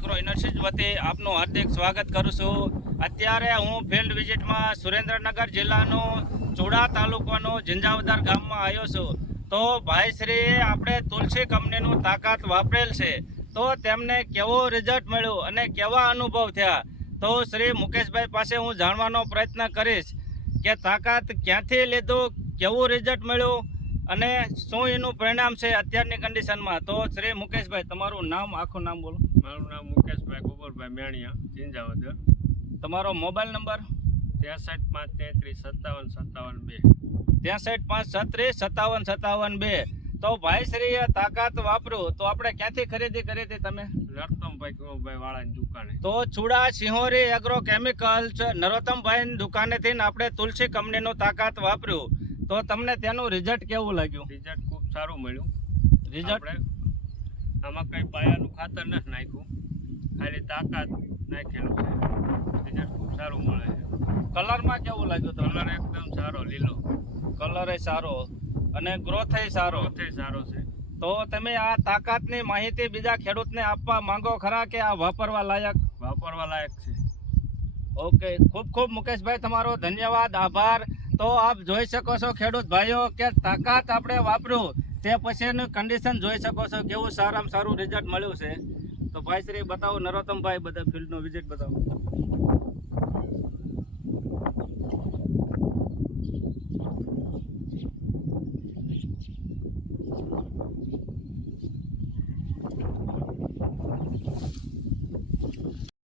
Agro industries વતી આપનું હાર્દિક સ્વાગત કરું છું। અત્યારે હું ફિલ્ડ વિઝિટમાં સુરેન્દ્રનગર જિલ્લાનો ચુડા તાલુકાનો ઝિંઝાવદર ગામમાં આવ્યો છું। તો ભાઈશ્રીએ આપણે તુલસી કંપનીનું તાકાત વાપરેલ છે, તો તેમને કેવો રિઝલ્ટ મળ્યું અને કેવા અનુભવ થયા, તો શ્રી મુકેશભાઈ પાસે હું જાણવાનો પ્રયત્ન કરીશ કે તાકાત ક્યાંથી લીધું, કેવું રિઝલ્ટ મળ્યું અને શું એનું પરિણામ છે અત્યારની કન્ડિશનમાં। તો શ્રી મુકેશભાઈ, તમારું નામ, આખું નામ બોલો। મારું નામ મુકેશભાઈ ગોબરભાઈ મેણિયા, ઝિંઝાવદર। તમારો મોબાઈલ નંબર? 63 533 57 57 2 63 536 57 57 2। તો ભાઈશ્રીએ તાકાત વાપર્યું તો આપણે ક્યાંથી ખરીદી કરી હતી તમે? નરોત્તમભાઈ કુંવરભાઈ વાળાની દુકાને। તો ચુડા સિંહોરી એગ્રો કેમિકલ્સ નરોત્તમભાઈની દુકાનેથી આપણે તુલસી કંપનીનું તાકાત વાપર્યું, તો તમને તેનું રિઝલ્ટ કેવું લાગ્યું? રિઝલ્ટ ખૂબ સારું મળ્યું। રિઝલ્ટ આમાં કઈ પાયાનું ખાતર નથી નાખ્યું, ખાલી તાકાત નાખેલું છે। રિઝલ્ટ ખૂબ સારું મળે છે। કલરમાં કેવું લાગ્યું તમને? કલર એકદમ સારો, લીલો કલર સારો અને ગ્રોથ સારો સારો છે। તો તમે આ તાકાતની માહિતી બીજા ખેડૂતને આપવા માંગો ખરા કે આ વાપરવા લાયક છે? ઓકે, ખૂબ ખૂબ મુકેશભાઈ તમારો ધન્યવાદ, આભાર। તો આપ જોઈ શકો છો ખેડૂત ભાઈઓ કે તાકાત આપણે વાપર્યું તે પછીનું કન્ડિશન જોઈ શકો છો, કેવું સારામાં સારું રિઝલ્ટ મળ્યું છે। તો ભાઈ શ્રી બતાવો, નરોત્તમભાઈ બધા ફિલ્ડનો વિઝિટ બતાવો।